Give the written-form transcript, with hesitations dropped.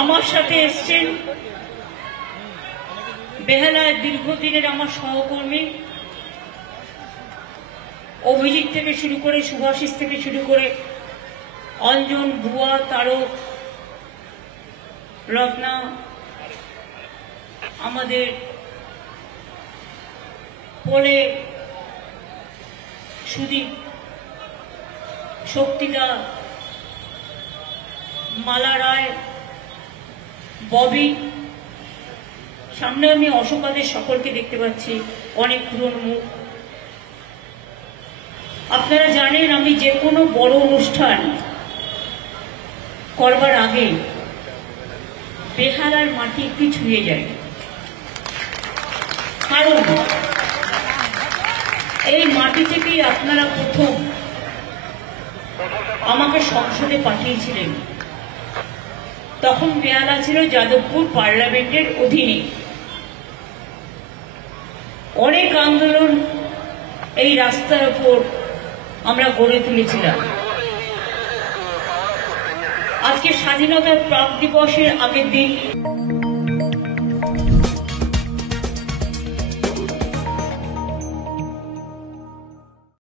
আমার সাথে এসছেন বেহালায় দীর্ঘদিনের আমার সহকর্মী, অভিজিৎ থেকে শুরু করে, শুভাশিস থেকে শুরু করে, অঞ্জন, ভুয়া, তারক, রত্না, আমাদের পোলে সুদীপ, শক্তিদা, মালা রায়, ববি, সামনে আমি অশোকাদের সকলকে দেখতে পাচ্ছি, অনেক পুরনো মুখ। আপনারা জানেন আমি যে কোনো বড় অনুষ্ঠান করবার আগে বেহালার মাটি একটু ছুঁয়ে যায়, কারণ এই মাটি থেকেই আপনারা প্রথম আমাকে সংসদে পাঠিয়েছিলেন। তখন বেহালা ছিল যাদবপুর পার্লামেন্টের অধীনে। অনেক আন্দোলন এই রাস্তার উপর আমরা গড়ে তুলেছিলাম। আজকে স্বাধীনতার প্রাক দিবসের আগের দিন